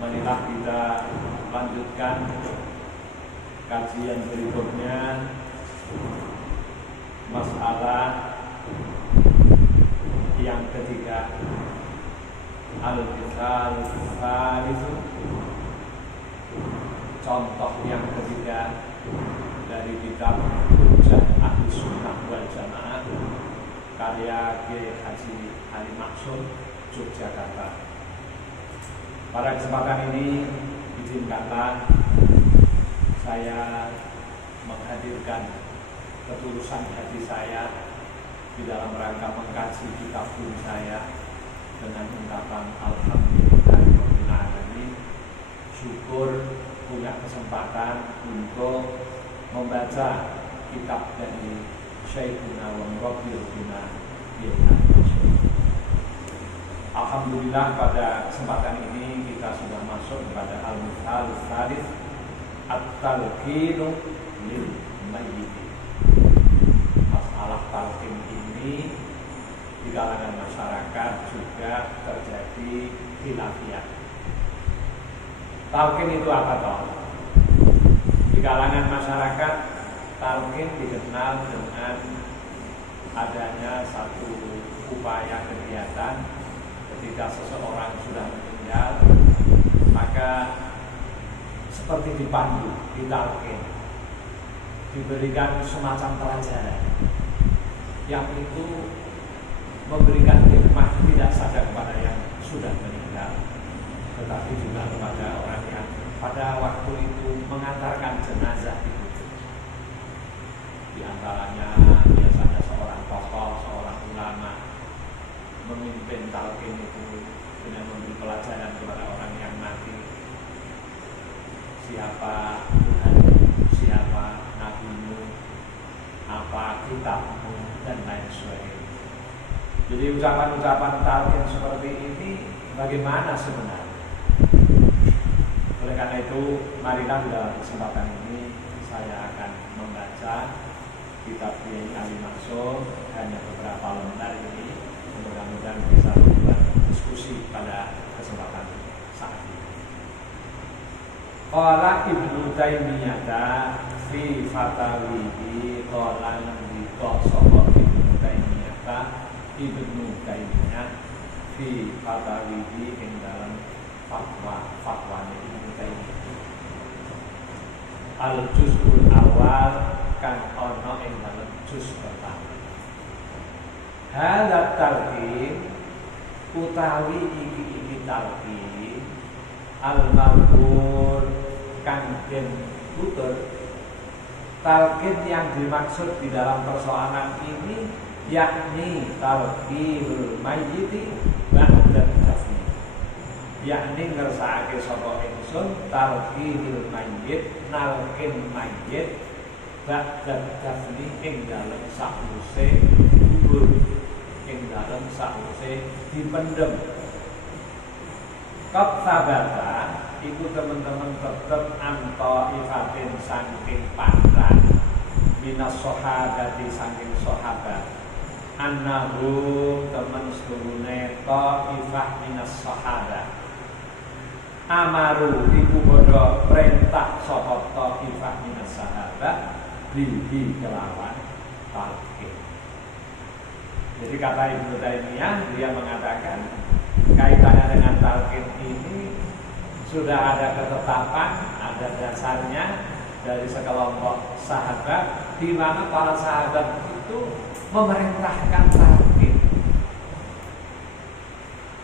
Marilah kita lanjutkan kajian berikutnya, masalah yang ketiga, al-misal itu contoh yang ketiga dari kitab Hujjah Ahlus Sunnah wal Jamaah karya Kiai Haji Ali Maksum, Yogyakarta. Pada kesempatan ini izinkanlah saya menghadirkan ketulusan hati saya di dalam rangka mengkaji kitab saya dengan ungkapan alhamdulillahirabbil alamin. Syukur punya kesempatan untuk membaca kitab dari Syekhuna wa Murabbiyuna Alhamdulillah, pada kesempatan ini kita sudah masuk kepada al-mithal tsalits at-talqinu lil mayyit. Masalah talqin ini di kalangan masyarakat juga terjadi khilafiyah. Talqin itu apa toh? Di kalangan masyarakat talqin dikenal dengan adanya satu upaya kegiatan. Ketika seseorang sudah meninggal, maka seperti dipandu, ditalqin, diberikan semacam pelajaran yang itu memberikan hikmah tidak saja kepada yang sudah meninggal, tetapi juga kepada orang yang pada waktu itu mengantarkan jenazah itu. Di antaranya biasanya seorang tokoh, seorang ulama memimpin talqin itu dengan memberi pelajaran kepada orang yang mati. Siapa Tuhanmu, siapa nabimu, apa kitabmu, dan lain sebagainya. Jadi ucapan-ucapan talqin seperti ini bagaimana sebenarnya? Oleh karena itu, marilah dalam kesempatan ini saya akan membaca kitab Kiai Ali Maksum, hanya beberapa lembar ini. Mudah-mudahan bisa membuat diskusi pada kesempatan saat ini. Qala Ibnu Taimiyah fi fatawihi, qala nabi sahaba Ibnu Taimiyah fi fatawihi ing dalam fatwanya Ibnu Taimiyah. Al-juz'ul awal kan ono ing dalam juz pertama. Hadat talqin utawi iki talqin al-mazkur kang den tutur. Talqin yang dimaksud di dalam persoalan ini yakni talqinul mayyiti ba'da dafni, yakni ngersakake sapa ingsun talqinul mayyit, nalqin mayyit ba'da dafni ing dalem sakwise kubur, ing dalem sakwise dipendem. Kok sabata iku teman-teman tetep anto ifatin saking patran minas sahabati saking sahabat annahu temen sedurunge ta'ifah minas sahabat amaru iku padha perintah sapa ta'ifah minas sahabat bihi kelawan talqin. Jadi kata Ibnu Taimiyah, dia mengatakan kaitannya dengan talqin ini sudah ada ketetapan, ada dasarnya dari sekelompok sahabat, di mana para sahabat itu memerintahkan talqin.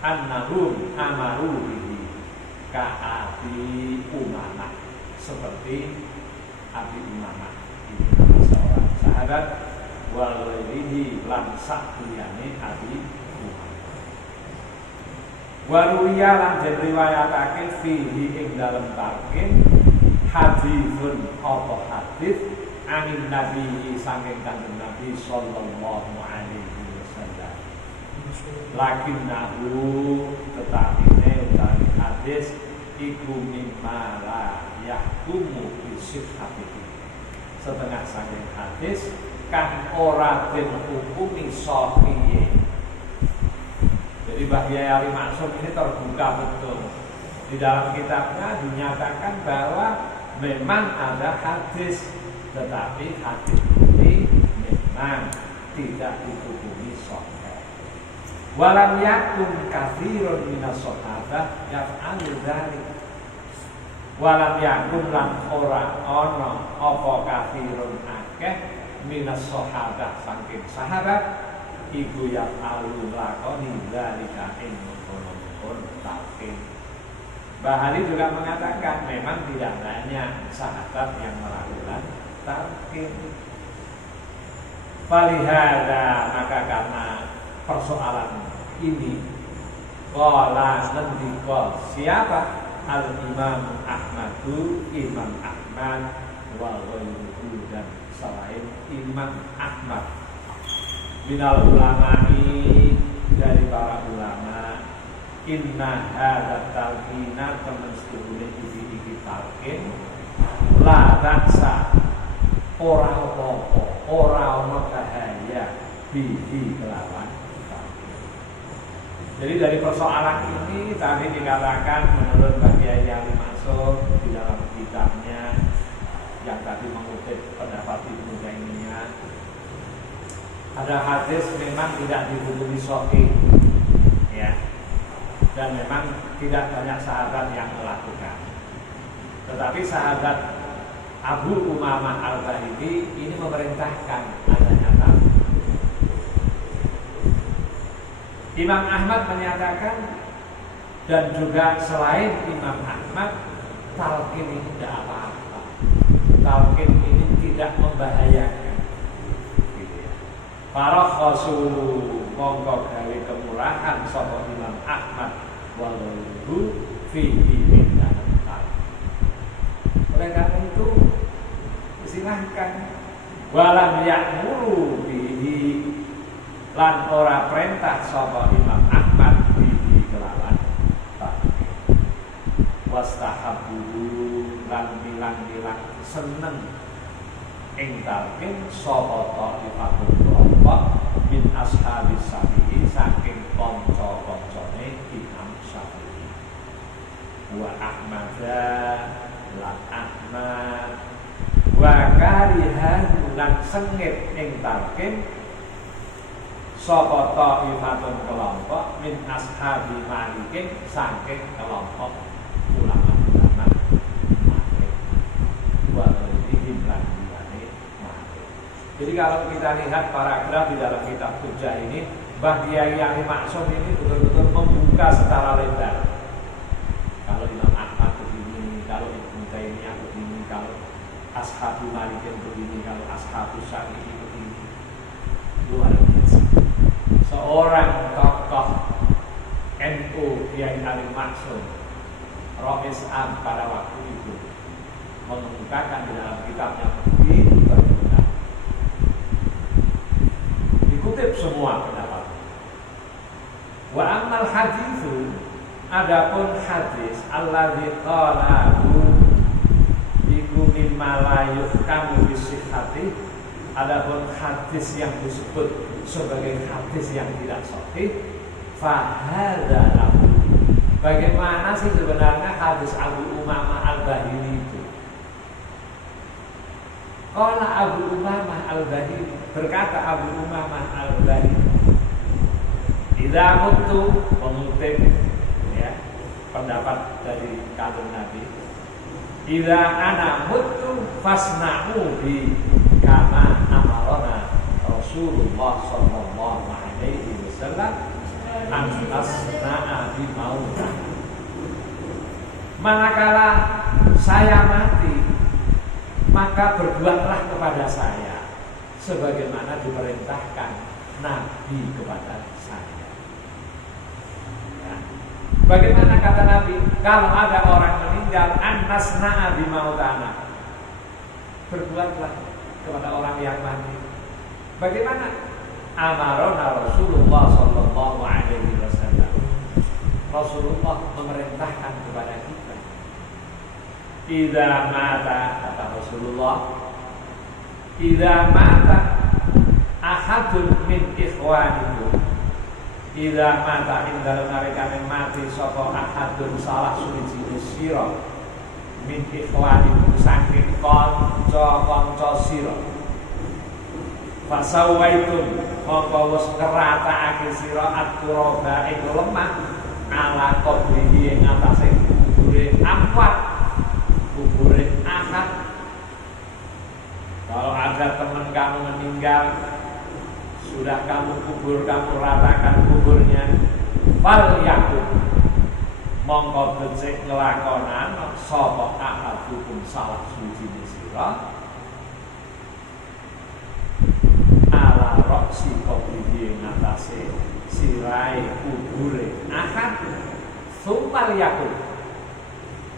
Annahum amaru bihi ka'abi Umamah, seperti Abi Umamah ini seorang sahabat, walaihi lan sakliyane Abi Umamah. Waruya lan den riwayatake fihi ing dalem talqin hadithun apa hadith anin nabi saking kanjeng Nabi sallallahu alaihi wasallam. Lakinnahu tetapine utawi hadis iku mimma la yahkumu bi sihhatihi. Setengah saking hadis kan ora den hukumi sahih. Jadi Mbah Yai Ali Maksum ini terbuka betul. Di dalam kitabnya dinyatakan bahwa memang ada hadis, tetapi hadis ini memang tidak dihukumi sahih. Walam yakun katsirun minas sahabah yaf'alu dzalik. Walam yakun lan ora ana apa katsirun akeh minas sahabah saking sahabat iku yaf'alu lakoni dzalika ing mengkono-mengkon talqin. Mbah Ali juga mengatakan memang tidak banyak sahabat yang melakukan talqin. Falihada, maka karena persoalan ini qala ngendika siapa Al-Imam Ahmadu, Imam Ahmad wa ghairuhu, dan selain Imam Ahmad minal ulama'i, dari para ulama, inna hadza talqina temen sedulure iki talqin la baksa ora apa-apa, ora ana bahaya bihi kelawan. Jadi dari persoalan ini tadi dikatakan menurut Mbah Yai Ali Maksum di dalam kitabnya yang tadi mengutip pendapat Ibnu Taimiyah, ada hadis memang tidak dihukumi sahih, ya, dan memang tidak banyak sahabat yang melakukan. Tetapi sahabat Abu Umamah Al-Bahili ini memerintahkan adanya talqin. Imam Ahmad menyatakan, dan juga selain Imam Ahmad, talqin ini tidak apa-apa, talqin ini tidak membahayakan. Para khasul mongko gawe kemurahan sapa Imam Ahmad walau fihi min dalam talqin. Oleh karena itu silahkan walam ya'muru bihi, lan ora perintah sapa Imam Ahmad bihi kelawan talqin. Wastahabu lan bilang-bilang seneng ing talqin sapa ta'ifatul kelompok min ashabis Syafi'i saking kanca-kancane Imam Syafi'i. Wa Ahmada lan Ahmad wa karihan lan sengit ing talqin sapa ta'ifatun kelompok min ashabi Malikin saking kelompok ulama-ulama Malik. Wa ghairihim lan liyane Malik. Jadi kalau kita lihat paragraf di dalam kitab Hujjah ini, Mbah Yai Ali Maksum ini betul-betul membuka secara lebar. Kalau Imam Ahmad begini, kalau Ibnu Taimiyah begini, kalau ashabu Malikin begini, kalau ashabu Syafi'i begini. Luar biasa. Seorang tokoh NU Yai Ali Maksum Rois Am pada waktu itu mengemukakan di dalam kitabnya begitu terbuka, dikutip semua pendapat. Wa amal hadithu, adapun hadis alladzi qalahu iku mimma la yuhkamu bisihhati, adapun hadis yang disebut sebagai hadis yang tidak sahih, fahadha lahu. Bagaimana sih sebenarnya hadis Abu Umamah Al-Bahili itu? Qala Abu Umamah Al-Bahili, berkata Abu Umamah Al-Bahili, idza kuntu, mengutip ya pendapat dari kanjeng Nabi, Idza ana mutu fasna'u bi kama amarona Rasulullah sallallahu alaihi wasallam an tasna'a bi mauta. Manakala saya mati, maka berbuatlah kepada saya sebagaimana diperintahkan Nabi kepada saya. Bagaimana kata Nabi? Kalau ada orang meninggal, annasna'a bimautana, berbuatlah kepada orang yang mati. Bagaimana? Amarona Rasulullah sallallahu alaihi wasallam. Rasulullah memerintahkan kepada kita. Idza mata, kata Rasulullah, idza mata ahadun min ikhwanikum, idza mata indal nalikane mati sapa ahadun salah suci sira min ikhwanikum saking kanca-kanca sira, fasawaitum mongko wis ngeratakake sira at-turaba ing lemah ala qabrihi ing atase kubure amwat, kubure ahad. Kalau ada teman kamu meninggal, sudah kamu kubur, kamu ratakan kuburnya, fal yakun mongko becik ngelakonan sapa ahadukum salah suci sira ala roksi qabrihi ngatasi sirai kubure ahad, sumpal yakun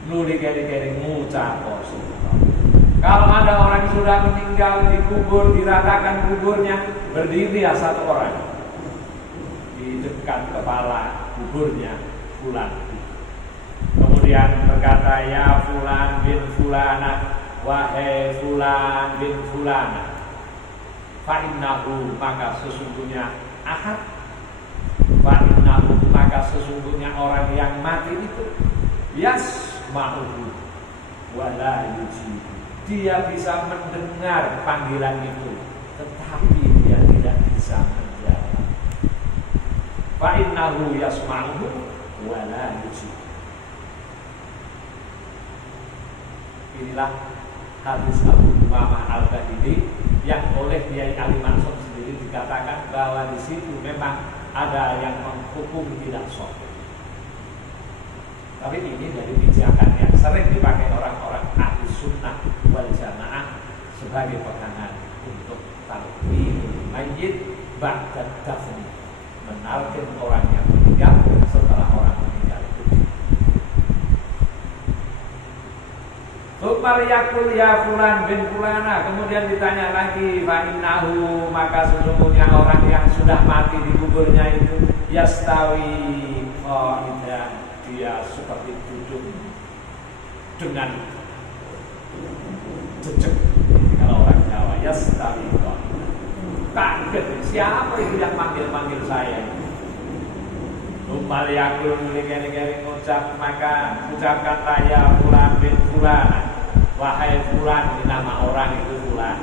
nuli keri-keri ngucap sira. Kalau ada orang yang sudah meninggal, dikubur, diratakan kuburnya, berdiri ya satu orang di dekat kepala kuburnya fulan. Kemudian berkata, ya fulan bin fulana, wahai fulan bin fulana, fa'innahu maka sesungguhnya ahad, fa'innahu maka sesungguhnya orang yang mati itu yasma'uhu wala yujibu, dia bisa mendengar panggilan itu, tetapi dia tidak bisa menjawab. Fa'innahu yasma'uhu wala yujibu. Inilah hadis Abu Umamah Al-Bahili yang oleh Kiai Ali Mansur sendiri dikatakan bahwa di situ memang ada yang menghukum tidak sahih. Tapi ini dari pijakan yang sering dipakai orang-orang ahli sunnah wal jamaah sebagai pegangan untuk talqin mayyit ba'da dafni, menalkin orang yang meninggal setelah orang meninggal itu. Tsumma yaqul ya fulan bin fulana, kemudian ditanya lagi, fa innahu maka sesungguhnya orang yang sudah mati di kuburnya itu yastawi qaidan, dia seperti duduk dengan jejak. Kalau orang Jawa yastawi qaidan, kaget, siapa itu yang manggil-manggil saya ini? Umpal yakul gini-gini ngucap, maka ucapkanlah ya fulan bin fulan, wahai fulan, ini nama orang itu fulan.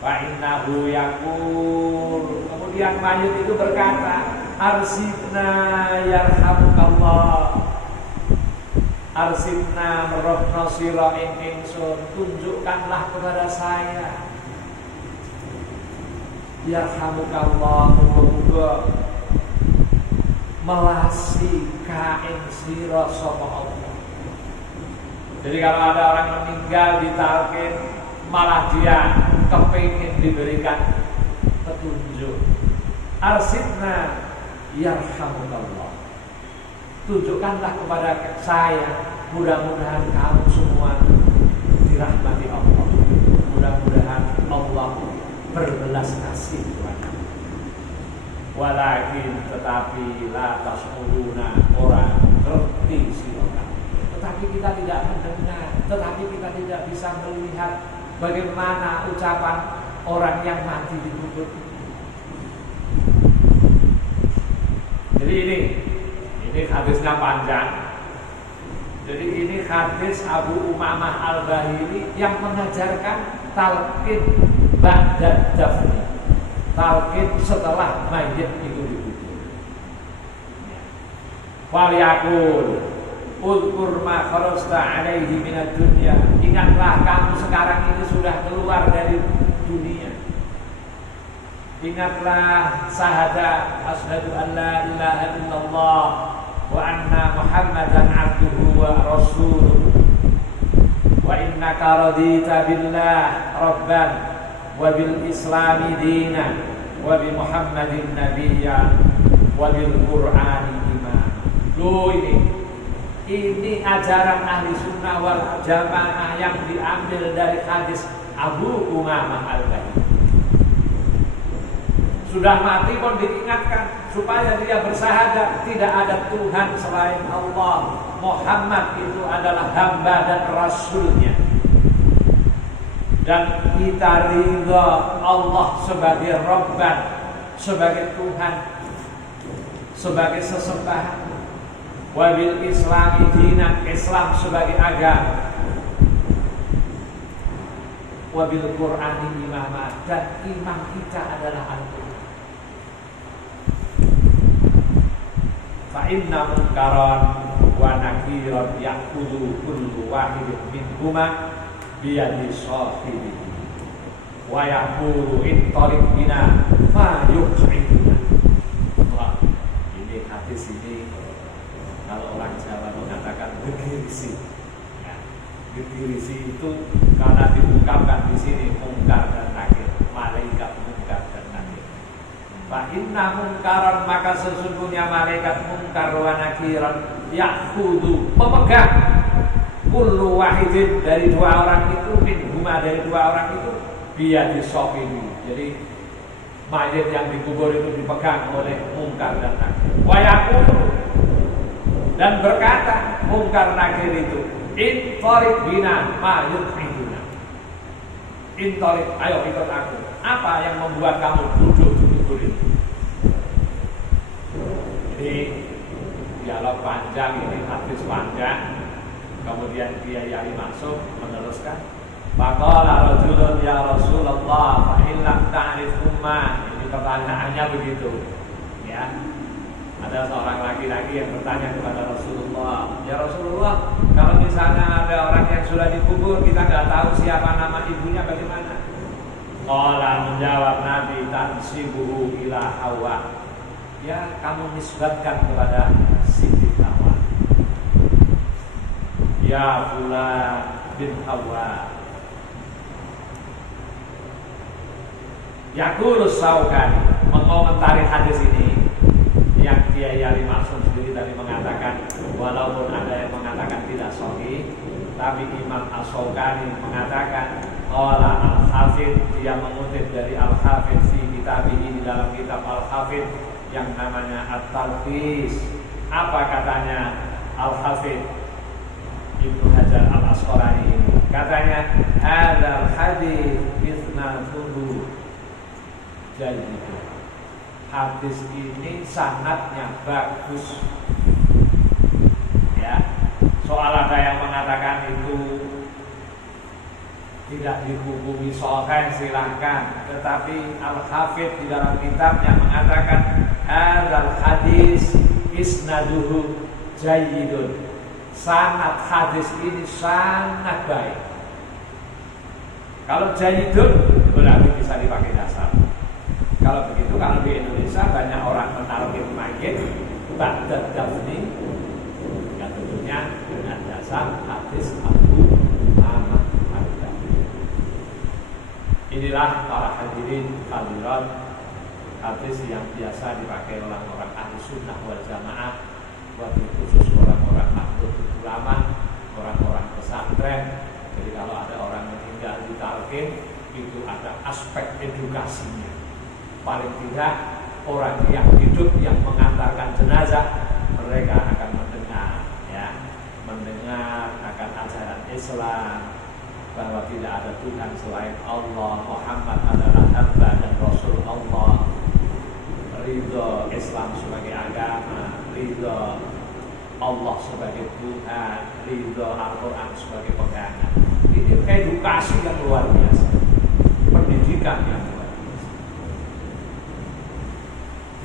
Fa innahu yaqul, kemudian mayit itu berkata, arsidna yarhamukallah, arsidna merohno sira ing ingsun, tunjukkanlah kepada saya, yarhamukallah, muga-muga melasi kain sira sapa Allah. Jadi kalau ada orang meninggal ditalkin, malah dia kepingin diberikan petunjuk. Arsidna yarhamukallah, tunjukkanlah kepada saya, mudah-mudahan kamu semua dirahmati Allah, mudah-mudahan Allah berbelas kasih kepada. Walakin tetapi la tasmuruna, orang ngerti silakan, tetapi kita tidak mendengar, tetapi kita tidak bisa melihat bagaimana ucapan orang yang mati di kubur. Jadi ini hadisnya panjang. Jadi ini hadis Abu Umamah Al-Bahili yang mengajarkan talqin ba'da dafni, talqin setelah mayit itu dikubur. Waliyakul, Udkur ma kharajta alaihi minad dunya. Ingatlah kamu sekarang ini sudah keluar dari dunia. Ingatlah syahadat asyhadu an la ilaha illallah wa anna Muhammadan abduhu wa rasuluh. Wa innaka radita billah rabban wa bil islami dinan wa bi Muhammadin nabiyya wa bil Qur'ani imam. Loh, ini ajaran ahli sunnah wal jamaah yang diambil dari hadis Abu Umamah al-Bahili. Sudah mati pun diingatkan supaya dia bersyahadat tidak ada Tuhan selain Allah. Muhammad itu adalah hamba dan rasulnya. Dan kita ridha Allah sebagai Rabban, sebagai Tuhan, sebagai sesembahan. Wabil Islami dinan, Islam sebagai agama. Wabil Qur'ani imamah, dan imam kita adalah Al-Quran. Fa inna munkaran wa nakiran ya'khudhu kullu wahidin minhuma biyadi sahibihi wa yaqulu intariq bina ma yuq'iduna. Wah, ini hadis ini kalau orang Jawa mengatakan gegirisi. Ya, gegirisi itu karena diungkapkan di sini mungkar dan nakir, malaikat mungkar dan nakir. Fa inna munkaran, maka sesungguhnya malaikat mungkar wa nakiran ya'khudhu, memegang kullu wahidin, dari dua orang itu, minhuma, dari dua orang itu, biyadi sahibi. Jadi mayit yang dikubur itu dipegang oleh mungkar dan nakir. Wa yaqulu, dan berkata mungkar nakir itu, intariq bina ma yuq'iduna. Intariq, ayo ikut aku. Apa yang membuat kamu duduk di kubur itu? Ini dialog panjang, ini hadis panjang. Kemudian Kiai masuk meneruskan. Faqala rajulun ya Rasulullah fa in lam ta'rif ummah. Ini pertanyaannya begitu. Ya. Ada seorang laki-laki yang bertanya kepada Rasulullah, ya Rasulullah, kalau misalnya ada orang yang sudah dikubur, kita tidak tahu siapa nama ibunya, bagaimana? Qala, menjawab Nabi, tansibuhu ila Hawa. Ya, kamu nisbatkan kepada Siti Hawa. Ya Fulan bin Hawa. Yaqulus Syaukani mengomentari hadis ini, yang Kiai Ali Maksum sendiri tadi mengatakan, walaupun ada yang mengatakan tidak sahih, tapi Imam As-Syaukani mengatakan, qala Al-Hafidz, dia mengutip dari Al-Hafidz fi kitabih, di dalam kitab Al-Hafidz yang namanya At-Talqis. Apa katanya Al-Hafidz Ibnu Hajar Al-Asqalani ini? Katanya, hadzal hadits isnaduhu jayyid. Hadis ini sanadnya bagus. Ya, soal ada yang mengatakan itu tidak dihukumi sahih, silahkan. Tetapi Al-Hafidz di dalam kitabnya mengatakan hadzal hadis isnaduhu jayyidun. Sanad hadis ini sangat baik. Kalau jayyidun berarti bisa dipakai dasar. Kalau begitu, kalau di Indonesia banyak orang menarikh mayit ba'da dafni, ya tentunya dengan dasar hadis Abu Umamah al-Bahili. Inilah para hadirin hadirat, hadis yang biasa dipakai oleh orang ahli sunnah wal jamaah, wabil khusus orang-orang nahdlatul ulama, orang-orang pesantren. Jadi kalau ada orang meninggal di talqin, itu ada aspek edukasinya. Paling tidak orang yang hidup yang mengantarkan jenazah, mereka akan mendengar, ya, mendengar akan ajaran Islam, bahwa tidak ada Tuhan selain Allah, Muhammad adalah hamba dan Rasul Allah, ridho Islam sebagai agama, ridho Allah sebagai Tuhan, ridho Al-Quran sebagai pegangan. Ini edukasi yang luar biasa, pendidikan yang luar biasa.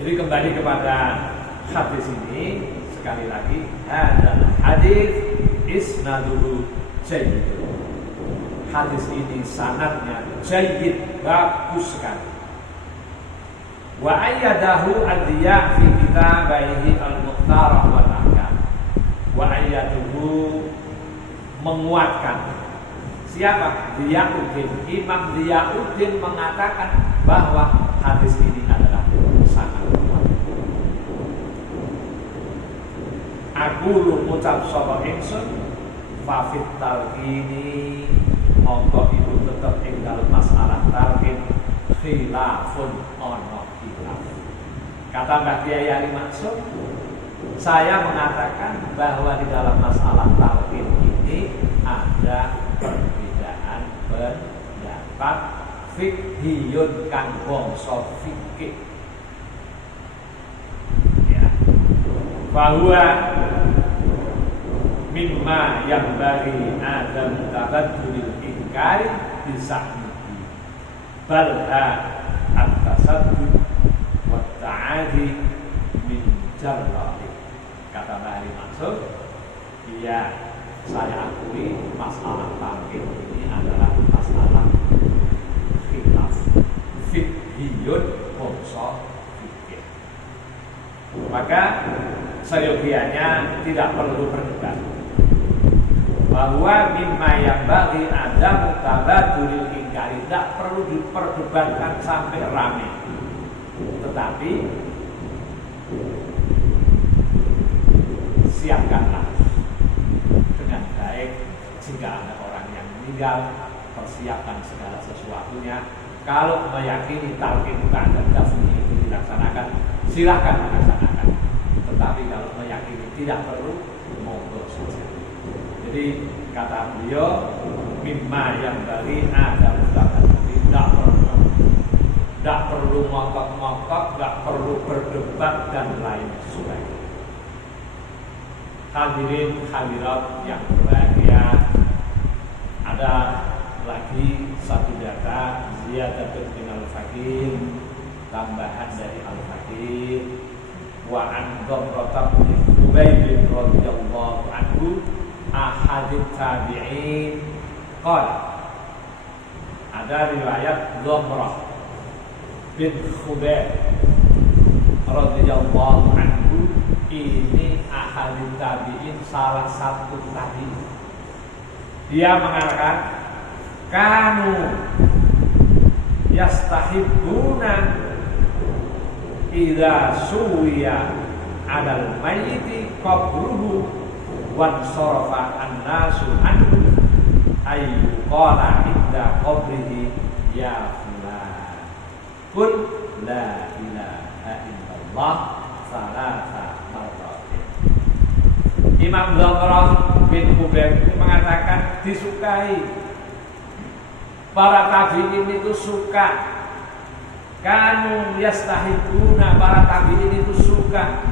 Jadi kembali kepada hadis ini, sekali lagi, hadzal hadits isnaduhu jayyid. Hadis ini sanadnya jayyid, bagus sekali. Wa ayyadahu ad-Diya' fi kitabaihi al-Mukhtarah wal Ahkam. Wa ayyaduhu menguatkan. Siapa? Diyauddin. Imam Diyauddin mengatakan bahwa hadis ini adalah sanad kuat. Aku ngucap sapa ingsun fa fit talqini monggo ibu tetep ing dalem masalah talqin khilafun ono khilaf. Kata Mbah Kiai Ali Maksum, saya mengatakan bahwa di dalam masalah talqin ini ada perbedaan pendapat fikhiyun kang bangsa fikih. Ya. Bahwa mimma yang bagi adam tabaddulil ingkari bisahmihi balha at-tasaddud wa ta'adi min jarrati. Kata Mbah Ali Maksud, iya, saya akui masalah talqin ini adalah masalah khilaf fikhiyun bangsa fikih. Maka seyogianya tidak perlu berdebat bahwa mimma yang bagi ada mutabadulil ingkari, tidak perlu diperdebatkan sampai ramai. Tetapi siapkanlah dengan baik jika ada orang yang meninggal, persiapkan segala sesuatunya. Kalau meyakini talqin dan dafni itu dilaksanakan, silahkan dilaksanakan. Tetapi kalau meyakini tidak perlu, monggo saja. Jadi kata beliau, mimma yang bagi ada mutlak, tidak perlu ngokok-ngokok, tidak perlu berdebat dan lain sebagainya. Hadirin hadirat yang berbahagia, ada lagi satu data ziyadatun min al-faqih, tambahan dari al-faqih. Wa an Dhamrah bin Khubayb radhiyallahu anhu ahadits tabi'in qala, ada riwayat Dhamrah bin Khubayb radhiyallahu anhu, ini ahadits tabi'in, salah satu tabi'in. Dia mengatakan kanu yastahibbuna idza suwiya adal mayyiti qabruhu wan sarafa an-nasu anhu ayyu qala inda qabrihi ya fulan qul la ilaha illallah salasa marratin. Imam Dhamrah bin Khubayb mengatakan disukai, para tabi'in itu suka, kanu yastahibuna, para tabi'in itu suka,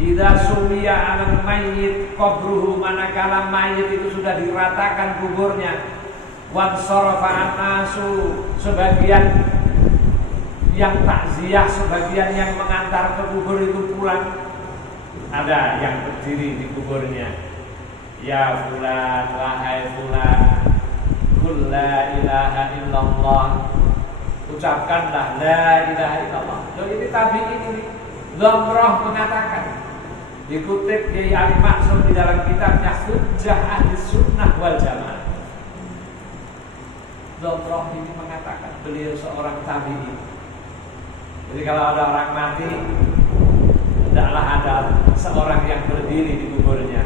idza suwiya 'alal mayyit qabruhu, manakala mayit itu sudah diratakan kuburnya, wan sarafa an-nasu, sebagian yang takziah, sebagian yang mengantar ke kubur itu pulang, ada yang berdiri di kuburnya, ya fulan, wahai fulan, qul la ilaha illallah, ucapkanlah la ilaha illallah. Loh, ini tabi'in ini. Dhamrah mengatakan, dikutip Kiai Ali Maksum di dalam kitabnya Hujjah Ahli Sunnah wal Jamaah. Dhamrah ini mengatakan, beliau seorang tabi'in. Jadi kalau ada orang mati, hendaklah ada seorang yang berdiri di kuburnya.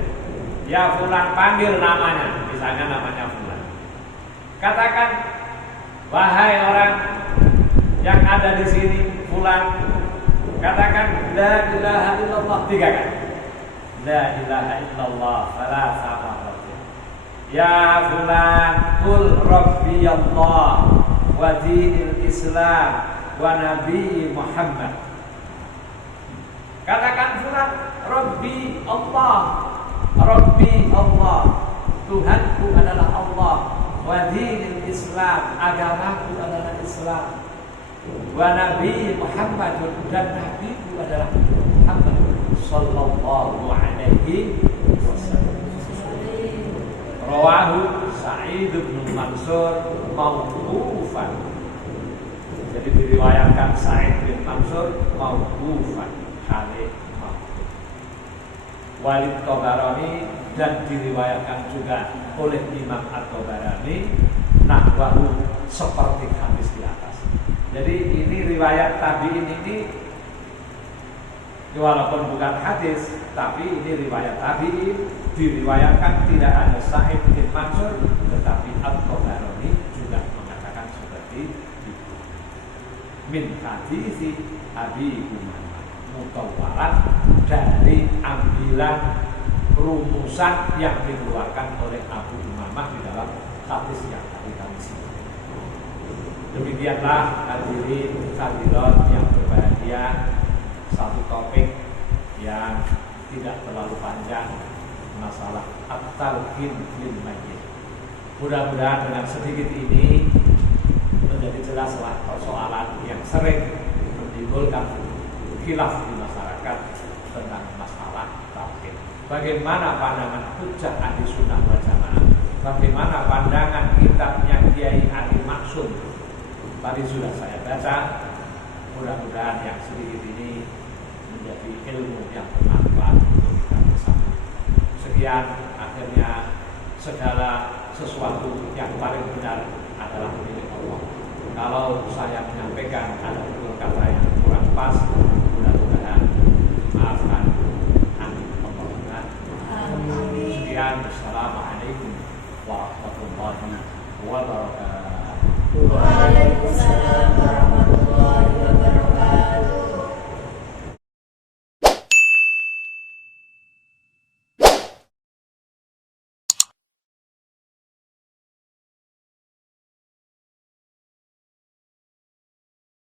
Ya fulan, panggil namanya, misalnya namanya fulan. Katakan, wahai orang yang ada di sini, fulan, katakan la ilaha illallah 3 kali. La ilaha illallah salasa marratin. Ya fulan, qul rabbi Allah wa dinil Islam wa nabi Muhammad. Katakan fulan, rabbi Allah, rabbi Allah, Tuhanku adalah Allah, wa dinil Islam, agamaku adalah Islam, wa nabi Muhammad, dan nabiku adalah Muhammad sallallahu alaihi alaihi wasallam. Rawahu Sa'id bin Mansur mauqufan. Jadi diriwayatkan Sa'id bin Mansur mauqufan kali mauquf. Walid Tabarani dan diriwayatkan juga oleh Imam At-Tabarani nahwahu seperti hadis di atas. Jadi ini riwayat tabi'in ini walaupun bukan hadis, tapi ini riwayat tabi'in, diriwayatkan tidak ada Sa'id bin Mansur, tetapi At-Tabarani juga mengatakan seperti itu. Min hadisi Abi Umamah mutawwalan, dari ambilan rumusan yang dikeluarkan oleh Abu Umamah di dalam hadis yang tadi kami sebut. Demikianlah hadirin hadirat yang berbahagia, satu topik yang tidak terlalu panjang, masalah at-talqin lil mayyit. Mudah-mudahan dengan sedikit ini menjadi jelaslah persoalan yang sering menimbulkan khilaf di masyarakat tentang masalah talqin. Bagaimana pandangan hujjah ahli sunnah wal jamaah? Bagaimana pandangan kitabnya Kiai Ali Maksum? Tadi sudah saya baca. Mudah-mudahan yang sedikit ini menjadi ilmu yang bermanfaat untuk kita bersama. Sekian, akhirnya segala sesuatu yang paling benar adalah milik Allah. Kalau saya menyampaikan ada betul kata yang kurang pas, mudah-mudahan maafkan. Sekian, Assalamualaikum warahmatullahi wabarakatuh. Waalaikumsalam.